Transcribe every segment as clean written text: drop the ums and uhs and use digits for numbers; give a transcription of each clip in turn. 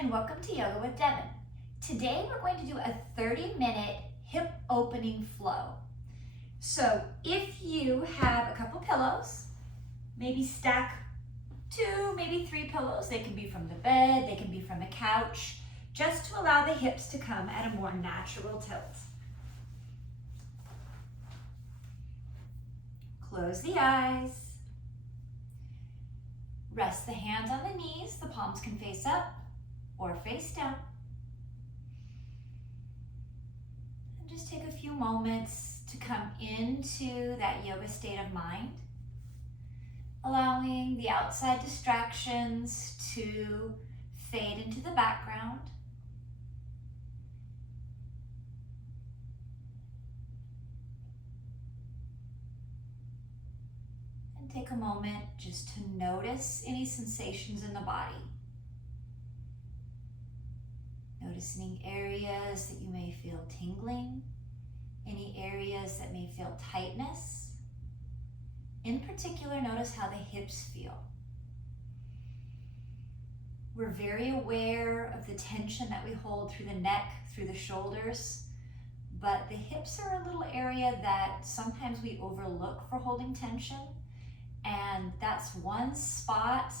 and welcome to Yoga with Devin. Today we're going to do a 30-minute hip opening flow. So if you have a couple pillows, maybe stack 2, maybe 3 pillows. They can be from the bed, they can be from the couch, just to allow the hips to come at a more natural tilt. Close the eyes. Rest the hands on the knees. The palms can face up or face down. And just take a few moments to come into that yoga state of mind, allowing the outside distractions to fade into the background. And take a moment just to notice any sensations in the body. Noticing areas that you may feel tingling, any areas that may feel tightness. In particular, notice how the hips feel. We're very aware of the tension that we hold through the neck, through the shoulders, but the hips are a little area that sometimes we overlook for holding tension, and that's one spot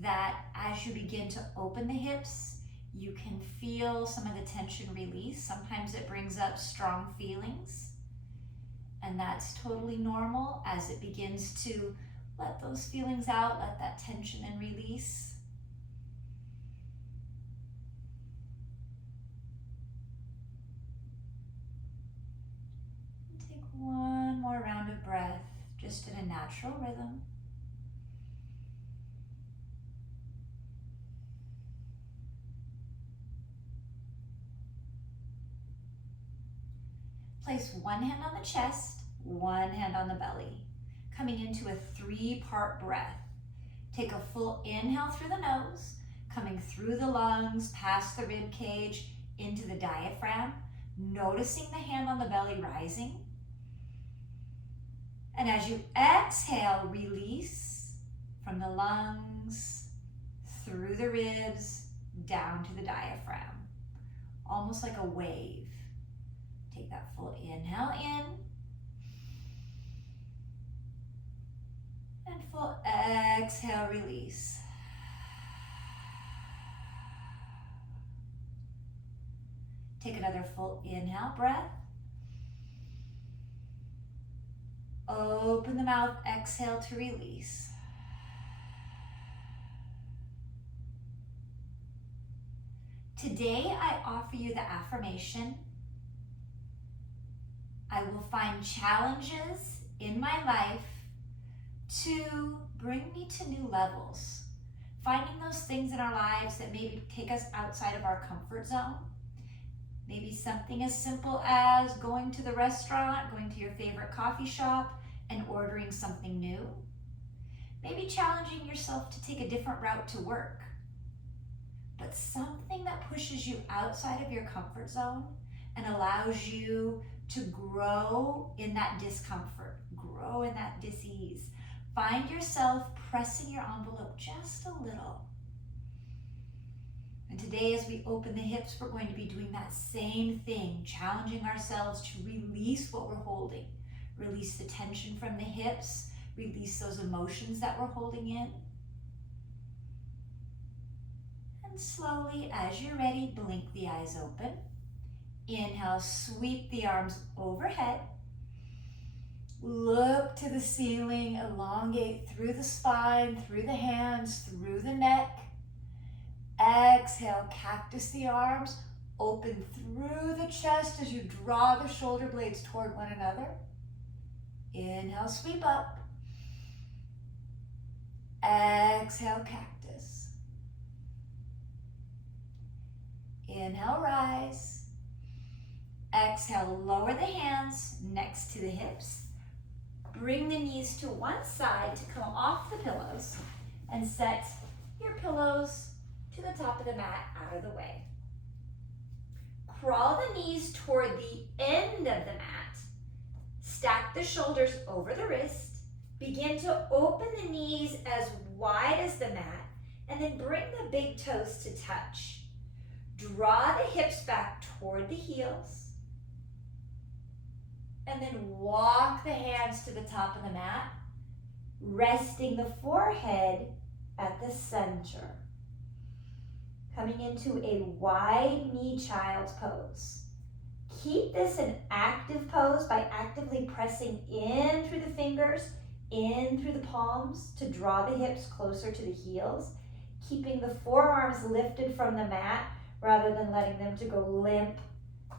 that as you begin to open the hips, you can feel some of the tension release. Sometimes it brings up strong feelings, and that's totally normal as it begins to let those feelings out, let that tension and release. And take one more round of breath, just in a natural rhythm. Place one hand on the chest, one hand on the belly, coming into a 3-part breath. Take a full inhale through the nose, coming through the lungs, past the rib cage, into the diaphragm, noticing the hand on the belly rising. And as you exhale, release from the lungs, through the ribs, down to the diaphragm, almost like a wave. Take that full inhale in and full exhale, release. Take another full inhale breath. Open the mouth, exhale to release. Today I offer you the affirmation: I will find challenges in my life to bring me to new levels. Finding those things in our lives that maybe take us outside of our comfort zone. Maybe something as simple as going to the restaurant, going to your favorite coffee shop and ordering something new. Maybe challenging yourself to take a different route to work. But something that pushes you outside of your comfort zone and allows you to grow in that discomfort, grow in that dis-ease. Find yourself pressing your envelope just a little. And today, as we open the hips, we're going to be doing that same thing, challenging ourselves to release what we're holding. Release the tension from the hips, release those emotions that we're holding in. And slowly, as you're ready, blink the eyes open. Inhale, sweep the arms overhead. Look to the ceiling, elongate through the spine, through the hands, through the neck. Exhale, cactus the arms, open through the chest as you draw the shoulder blades toward one another. Inhale, sweep up. Exhale, cactus. Inhale, rise. Exhale, lower the hands next to the hips. Bring the knees to one side to come off the pillows and set your pillows to the top of the mat out of the way. Crawl the knees toward the end of the mat. Stack the shoulders over the wrist. Begin to open the knees as wide as the mat And then bring the big toes to touch. Draw the hips back toward the heels. And then walk the hands to the top of the mat, resting the forehead at the center. Coming into a wide knee child's pose. Keep this an active pose by actively pressing in through the fingers, in through the palms to draw the hips closer to the heels, keeping the forearms lifted from the mat rather than letting them to go limp,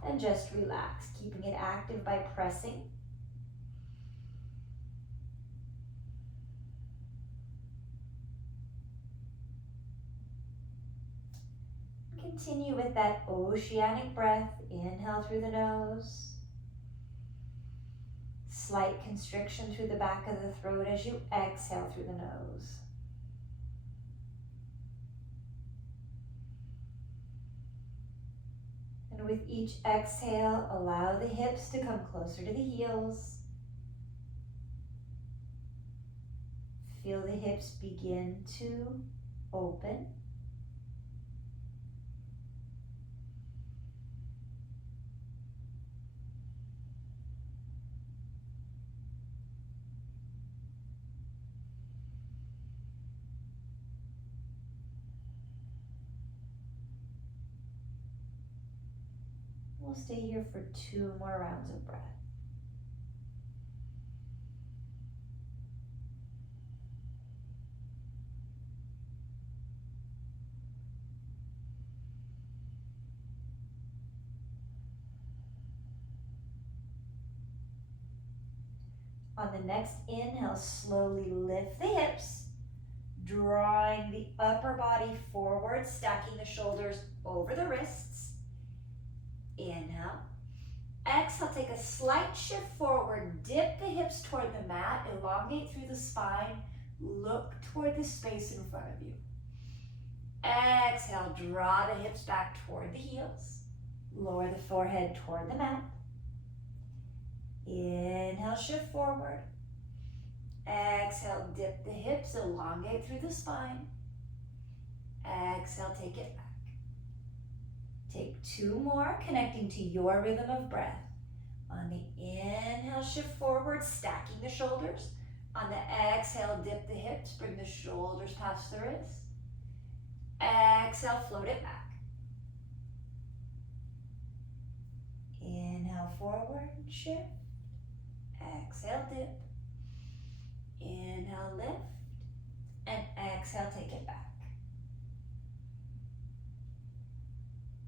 and just relax, keeping it active by pressing. Continue with that oceanic breath. Inhale through the nose. Slight constriction through the back of the throat as you exhale through the nose. And with each exhale, allow the hips to come closer to the heels. Feel the hips begin to open. We'll stay here for 2 more rounds of breath. On the next inhale, slowly lift the hips, drawing the upper body forward, stacking the shoulders over the wrists. Inhale. Exhale, take a slight shift forward, dip the hips toward the mat, elongate through the spine, look toward the space in front of you. Exhale, draw the hips back toward the heels, lower the forehead toward the mat. Inhale, shift forward. Exhale, dip the hips, elongate through the spine. Exhale, take it back. Take 2 more, connecting to your rhythm of breath. On the inhale, shift forward, stacking the shoulders. On the exhale, dip the hips, bring the shoulders past the wrists. Exhale, float it back. Inhale, forward, shift. Exhale, dip. Inhale, lift. And exhale, take it back.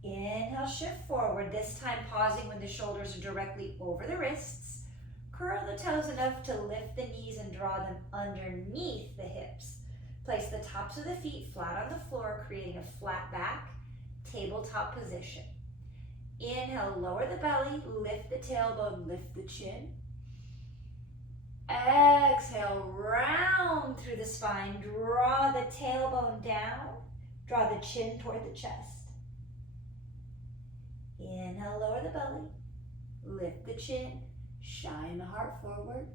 Inhale, shift forward, this time pausing when the shoulders are directly over the wrists. Curl the toes enough to lift the knees and draw them underneath the hips. Place the tops of the feet flat on the floor, creating a flat back, tabletop position. Inhale, lower the belly, lift the tailbone, lift the chin. Exhale, round through the spine, draw the tailbone down, draw the chin toward the chest. Inhale, lower the belly, lift the chin, shine the heart forward.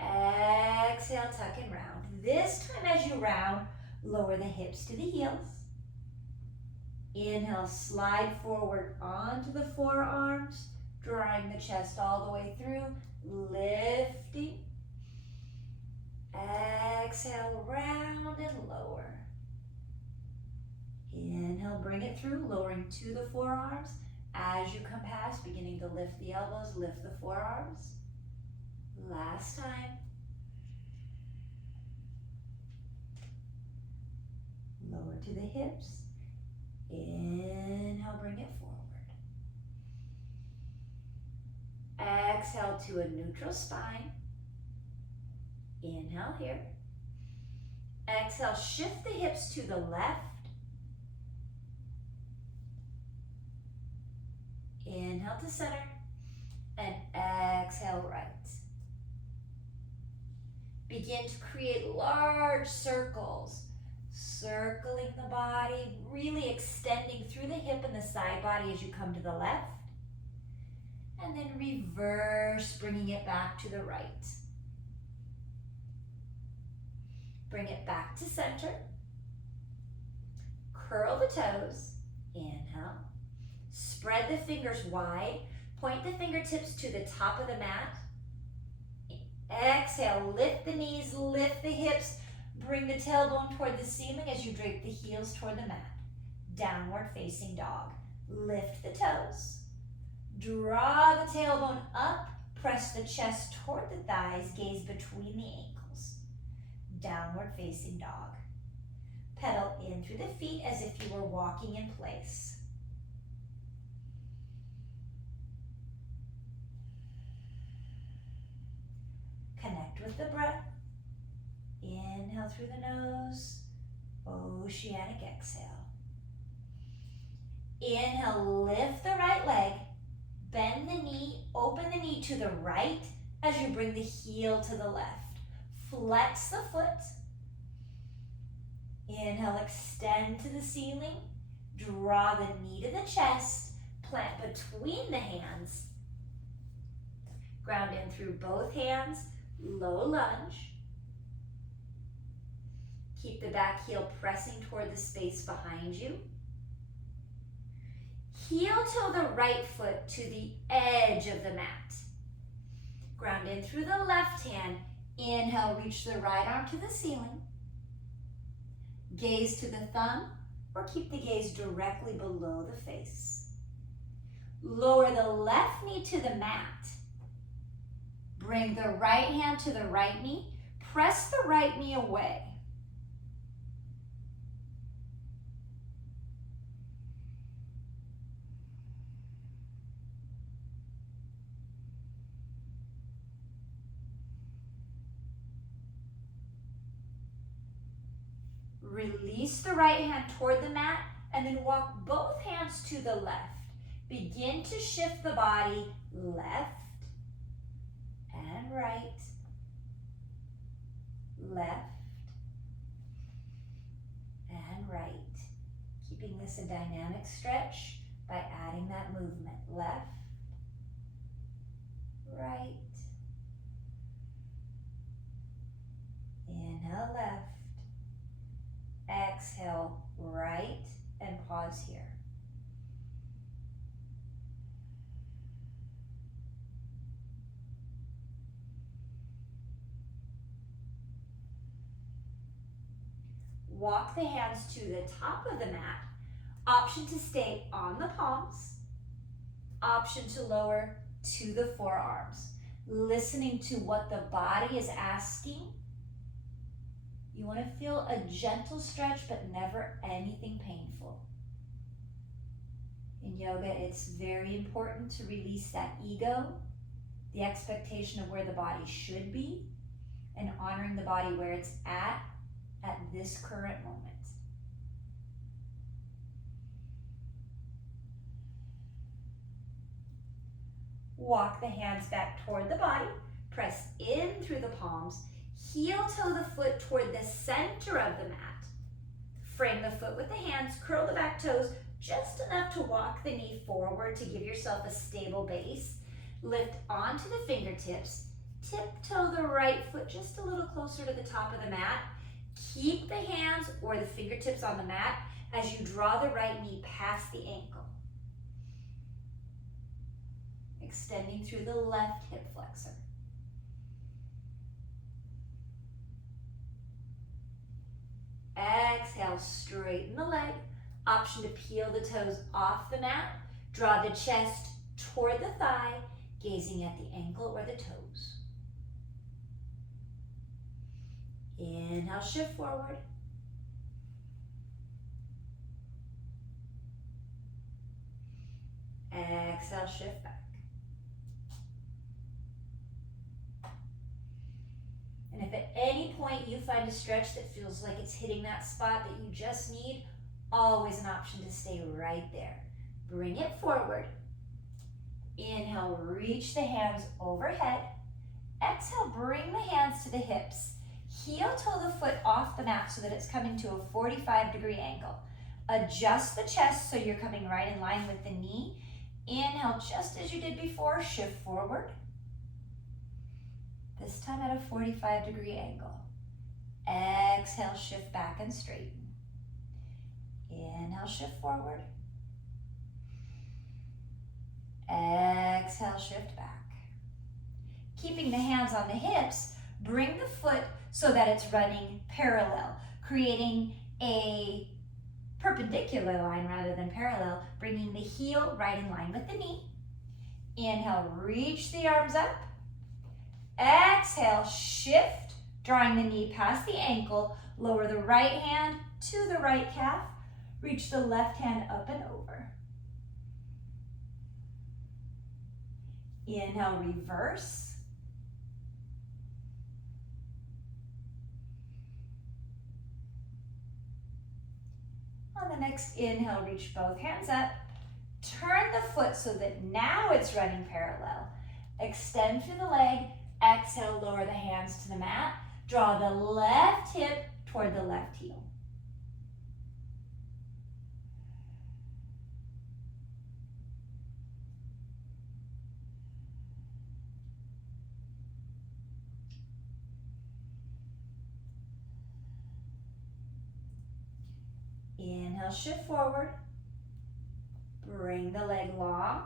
Exhale, tuck and round. This time as you round, lower the hips to the heels. Inhale, slide forward onto the forearms, drawing the chest all the way through, lifting. Exhale, round and lower. Inhale, bring it through, lowering to the forearms. As you come past, beginning to lift the elbows, lift the forearms. Last time. Lower to the hips. Inhale, bring it forward. Exhale to a neutral spine. Inhale here. Exhale, shift the hips to the left. Inhale to center, and exhale right. Begin to create large circles, circling the body, really extending through the hip and the side body as you come to the left, and then reverse, bringing it back to the right. Bring it back to center. Curl the toes. Inhale. Spread the fingers wide. Point the fingertips to the top of the mat. Exhale, lift the knees, lift the hips. Bring the tailbone toward the ceiling as you drape the heels toward the mat. Downward facing dog. Lift the toes. Draw the tailbone up. Press the chest toward the thighs. Gaze between the ankles. Downward facing dog. Pedal in through the feet as if you were walking in place. Connect with the breath. Inhale through the nose. Oceanic exhale. Inhale, lift the right leg. Bend the knee, open the knee to the right as you bring the heel to the left. Flex the foot. Inhale, extend to the ceiling. Draw the knee to the chest. Plant between the hands. Ground in through both hands. Low lunge. Keep the back heel pressing toward the space behind you. Heel toe the right foot to the edge of the mat. Ground in through the left hand. Inhale, reach the right arm to the ceiling. Gaze to the thumb or keep the gaze directly below the face. Lower the left knee to the mat. Bring the right hand to the right knee. Press the right knee away. Release the right hand toward the mat and then walk both hands to the left. Begin to shift the body left and right, left and right. Keeping this a dynamic stretch by adding that movement. Left, right, inhale left. Exhale, right, and pause here. Walk the hands to the top of the mat. Option to stay on the palms. Option to lower to the forearms. Listening to what the body is asking. You want to feel a gentle stretch, but never anything painful. In yoga, it's very important to release that ego, the expectation of where the body should be, and honoring the body where it's at this current moment. Walk the hands back toward the body. Press in through the palms. Heel toe the foot toward the center of the mat. Frame the foot with the hands. Curl the back toes just enough to walk the knee forward to give yourself a stable base. Lift onto the fingertips. Tiptoe the right foot just a little closer to the top of the mat. Keep the hands or the fingertips on the mat as you draw the right knee past the ankle. Extending through the left hip flexor. Exhale, straighten the leg. Option to peel the toes off the mat. Draw the chest toward the thigh, gazing at the ankle or the toes. Inhale, shift forward. Exhale, shift back. And if at any point you find a stretch that feels like it's hitting that spot that you just need, always an option to stay right there. Bring it forward. Inhale, reach the hands overhead. Exhale, bring the hands to the hips. Heel toe the foot off the mat so that it's coming to a 45-degree angle. Adjust the chest so you're coming right in line with the knee. Inhale, just as you did before, shift forward. This time at a 45-degree angle. Exhale, shift back and straighten. Inhale, shift forward. Exhale, shift back. Keeping the hands on the hips, bring the foot so that it's running parallel, creating a perpendicular line rather than parallel, bringing the heel right in line with the knee. Inhale, reach the arms up. Exhale, shift, drawing the knee past the ankle. Lower the right hand to the right calf. Reach the left hand up and over. Inhale, reverse. On the next inhale, reach both hands up. Turn the foot so that now it's running parallel. Extend through the leg. Exhale, lower the hands to the mat. Draw the left hip toward the left heel. Inhale, shift forward. Bring the leg long.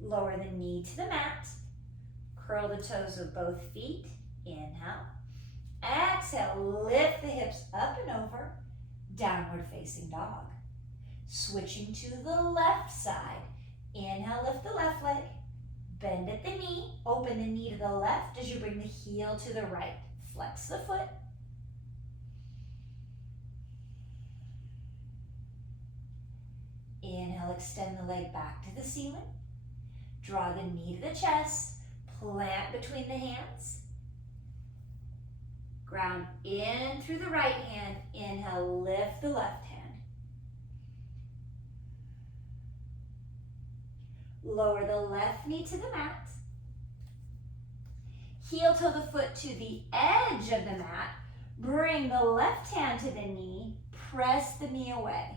Lower the knee to the mat. Curl the toes of both feet. Inhale. Exhale, lift the hips up and over. Downward facing dog. Switching to the left side. Inhale, lift the left leg. Bend at the knee. Open the knee to the left as you bring the heel to the right. Flex the foot. Inhale, extend the leg back to the ceiling. Draw the knee to the chest. Plant between the hands. Ground in through the right hand. Inhale, lift the left hand. Lower the left knee to the mat. Heel toe the foot to the edge of the mat. Bring the left hand to the knee. Press the knee away.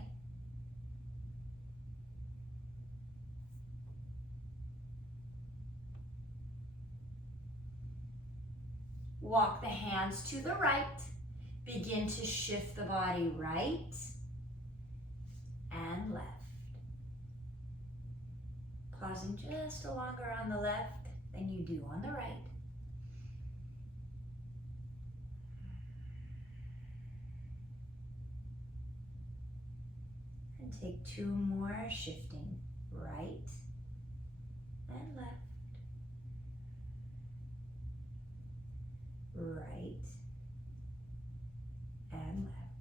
Walk the hands to the right. Begin to shift the body right and left. Pausing just longer on the left than you do on the right. And take two more, shifting right and left. Right and left.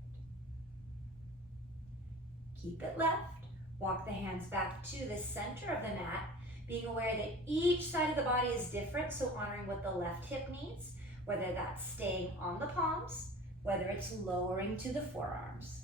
Keep it left. Walk the hands back to the center of the mat, being aware that each side of the body is different, so honoring what the left hip needs, whether that's staying on the palms, whether it's lowering to the forearms.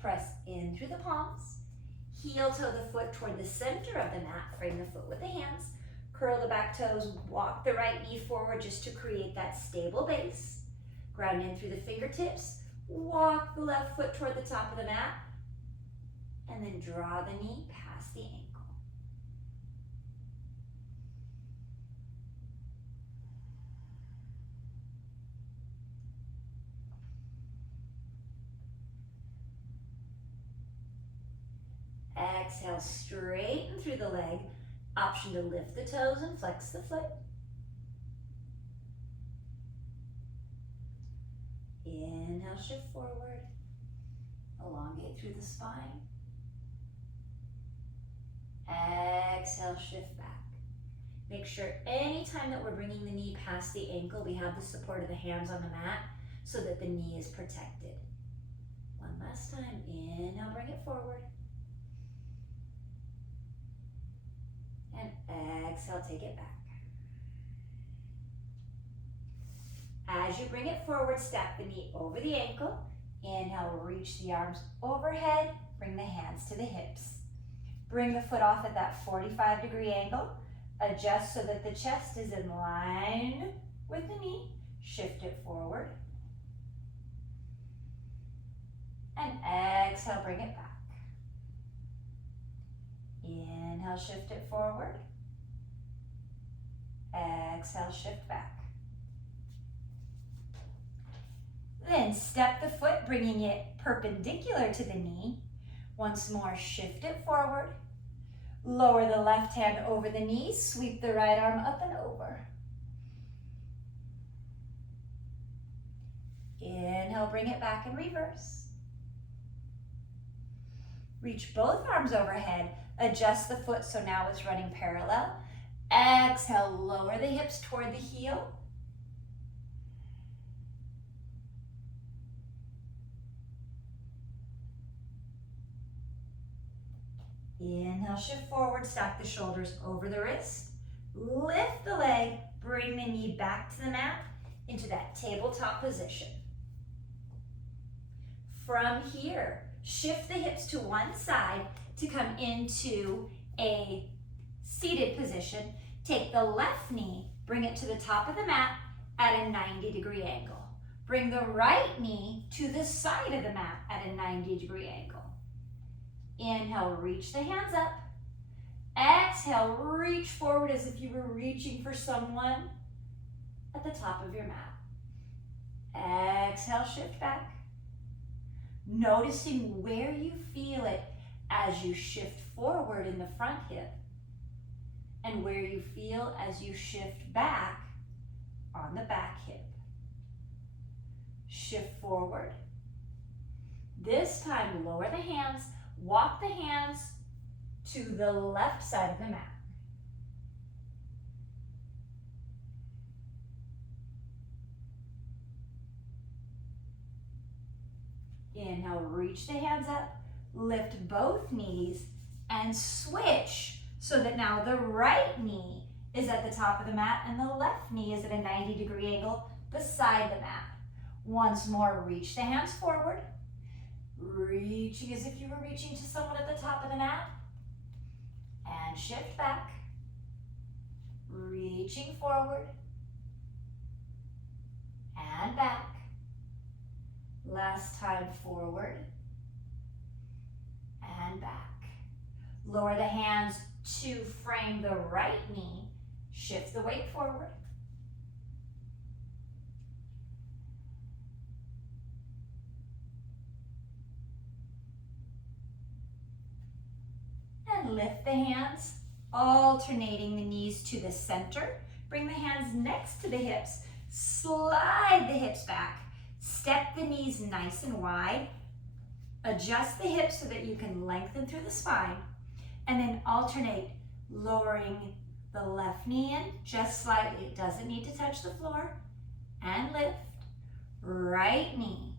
Press in through the palms. Heel toe the foot toward the center of the mat. Frame the foot with the hands. Curl the back toes. Walk the right knee forward just to create that stable base. Ground in through the fingertips. Walk the left foot toward the top of the mat. And then draw the knee past the ankle. Exhale, straighten through the leg. Option to lift the toes and flex the foot. Inhale, shift forward. Elongate through the spine. Exhale, shift back. Make sure anytime that we're bringing the knee past the ankle, we have the support of the hands on the mat so that the knee is protected. One last time. Inhale, bring it forward. And exhale, take it back. As you bring it forward, stack the knee over the ankle. Inhale, reach the arms overhead. Bring the hands to the hips. Bring the foot off at that 45-degree angle. Adjust so that the chest is in line with the knee. Shift it forward. And exhale, bring it back. Inhale, shift it forward. Exhale, shift back. Then step the foot, bringing it perpendicular to the knee. Once more, shift it forward. Lower the left hand over the knee, sweep the right arm up and over. Inhale, bring it back and reverse. Reach both arms overhead, adjust the foot so now it's running parallel. Exhale, lower the hips toward the heel. Inhale, shift forward, stack the shoulders over the wrist. Lift the leg, bring the knee back to the mat into that tabletop position. From here, shift the hips to one side to come into a seated position. Take the left knee, bring it to the top of the mat at a 90-degree angle. Bring the right knee to the side of the mat at a 90-degree angle. Inhale, reach the hands up. Exhale, reach forward as if you were reaching for someone at the top of your mat. Exhale, shift back. Noticing where you feel it as you shift forward in the front hip and where you feel as you shift back on the back hip. Shift forward. This time, lower the hands, walk the hands to the left side of the mat. Inhale, reach the hands up, lift both knees, and switch so that now the right knee is at the top of the mat and the left knee is at a 90-degree angle beside the mat. Once more, reach the hands forward, reaching as if you were reaching to someone at the top of the mat, and shift back, reaching forward, and back. Last time, forward and back. Lower the hands to frame the right knee. Shift the weight forward. And lift the hands, alternating the knees to the center. Bring the hands next to the hips. Slide the hips back. Step the knees nice and wide. Adjust the hips so that you can lengthen through the spine. And then alternate, lowering the left knee in just slightly. It doesn't need to touch the floor. And lift. Right knee.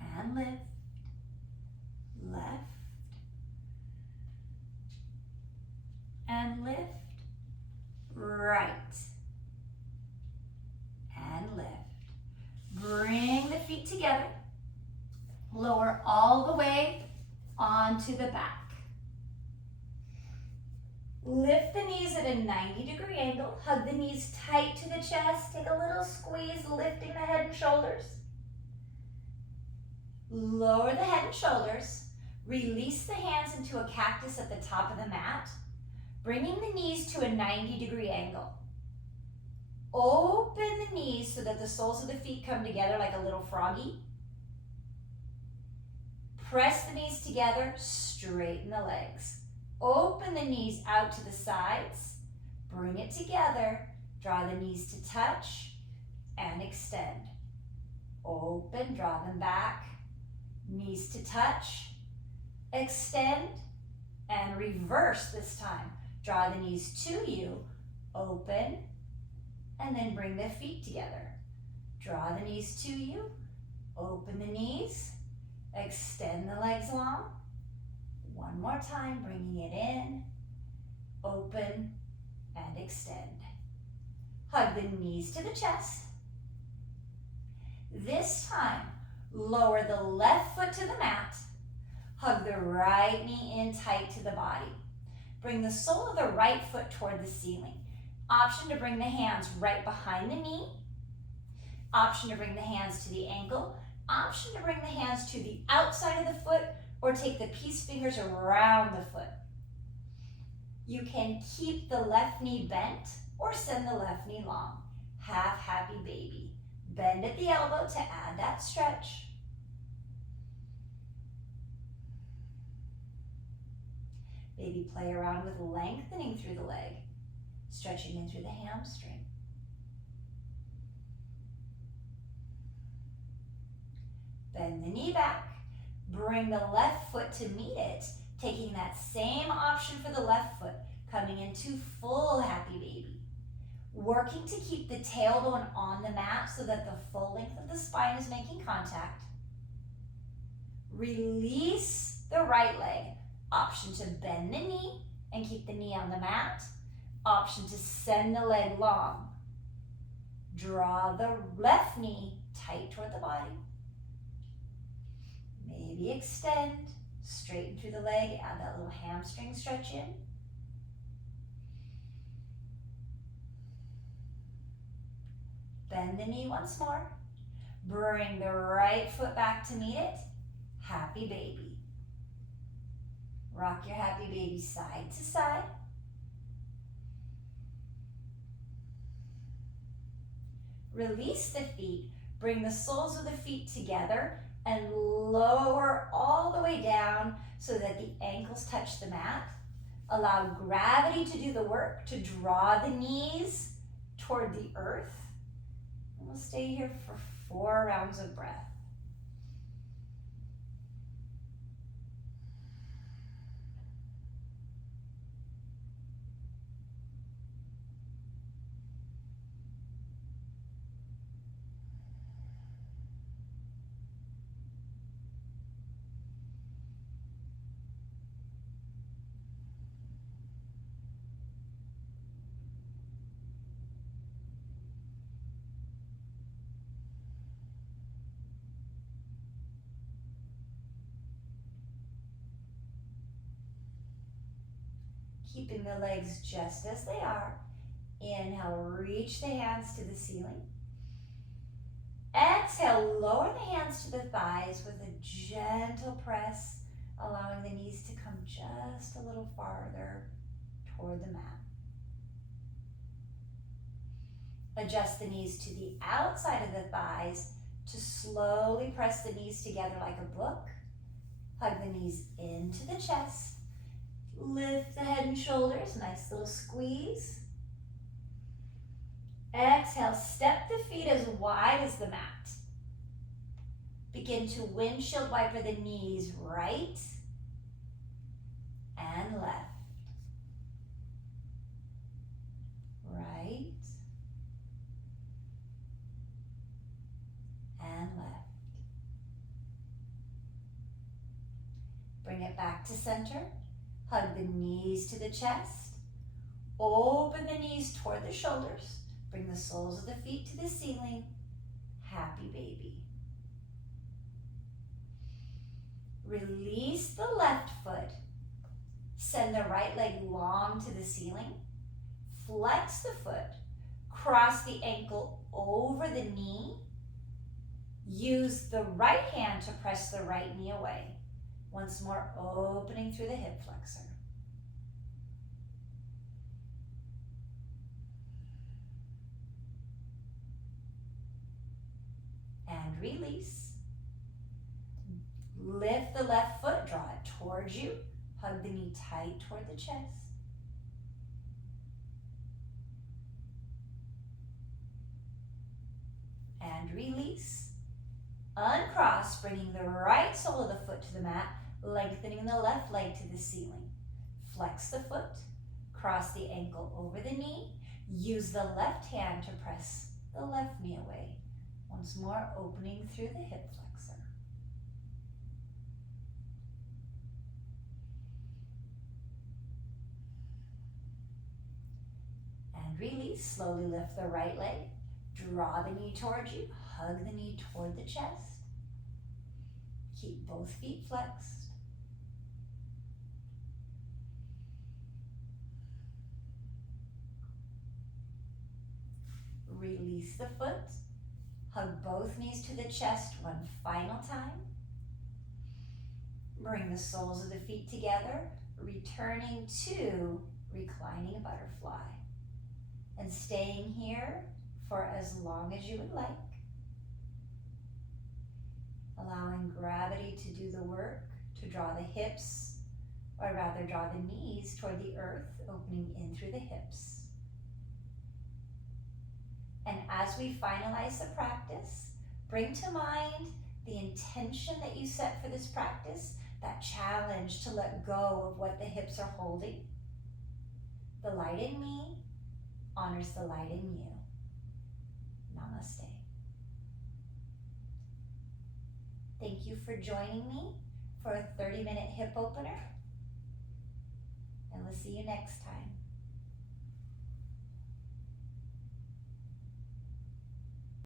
And lift. Left. And lift. Right. And lift. Bring the feet together. Lower all the way onto the back. Lift the knees at a 90-degree angle. Hug the knees tight to the chest. Take a little squeeze, lifting the head and shoulders. Lower the head and shoulders. Release the hands into a cactus at the top of the mat, bringing the knees to a 90-degree angle. Open the knees so that the soles of the feet come together like a little froggy. Press the knees together, straighten the legs. Open the knees out to the sides, bring it together, draw the knees to touch, and extend. Open, draw them back, knees to touch, extend, and reverse this time. Draw the knees to you, open, and then bring the feet together. Draw the knees to you, open the knees, extend the legs long. One more time, bringing it in, open, and extend. Hug the knees to the chest. This time, lower the left foot to the mat. Hug the right knee in tight to the body. bring the sole of the right foot toward the ceiling. Option to bring the hands right behind the knee. Option to bring the hands to the ankle. Option to bring the hands to the outside of the foot or take the peace fingers around the foot. You can keep the left knee bent or send the left knee long. Half happy baby. Bend at the elbow to add that stretch. Maybe play around with lengthening through the leg, stretching in through the hamstring. Bend the knee back. Bring the left foot to meet it, taking that same option for the left foot, coming into full happy baby. Working to keep the tailbone on the mat so that the full length of the spine is making contact. Release the right leg. Option to bend the knee and keep the knee on the mat. Option to send the leg long. Draw the left knee tight toward the body. Maybe extend, straighten through the leg, add that little hamstring stretch in. Bend the knee once more. Bring the right foot back to meet it. Happy baby. Rock your happy baby side to side. Release the feet. Bring the soles of the feet together and lower all the way down so that the ankles touch the mat. Allow gravity to do the work, to draw the knees toward the earth. And we'll stay here for 4 rounds of breath. Keeping the legs just as they are. Inhale, reach the hands to the ceiling. Exhale, lower the hands to the thighs with a gentle press, allowing the knees to come just a little farther toward the mat. Adjust the knees to the outside of the thighs to slowly press the knees together like a book. Hug the knees into the chest. Lift the head and shoulders, nice little squeeze. Exhale, step the feet as wide as the mat. Begin to windshield wiper the knees right and left. Right and left. Bring it back to center. Hug the knees to the chest. Open the knees toward the shoulders. Bring the soles of the feet to the ceiling. Happy baby. Release the left foot. Send the right leg long to the ceiling. Flex the foot. Cross the ankle over the knee. Use the right hand to press the right knee away. Once more, opening through the hip flexor. And release. Lift the left foot, draw it towards you. Hug the knee tight toward the chest. And release. Uncross, bringing the right sole of the foot to the mat, lengthening the left leg to the ceiling. Flex the foot, cross the ankle over the knee. Use the left hand to press the left knee away. Once more, opening through the hip flexor. And release, slowly lift the right leg. Draw the knee towards you, hug the knee toward the chest. Keep both feet flexed. Release the foot. Hug both knees to the chest one final time. Bring the soles of the feet together, returning to reclining butterfly. And staying here for as long as you would like. Allowing gravity to do the work, to draw the hips, or rather draw the knees toward the earth, opening in through the hips. And as we finalize the practice, bring to mind the intention that you set for this practice, that challenge to let go of what the hips are holding. The light in me honors the light in you. Namaste. Thank you for joining me for a 30-minute hip opener, and we'll see you next time.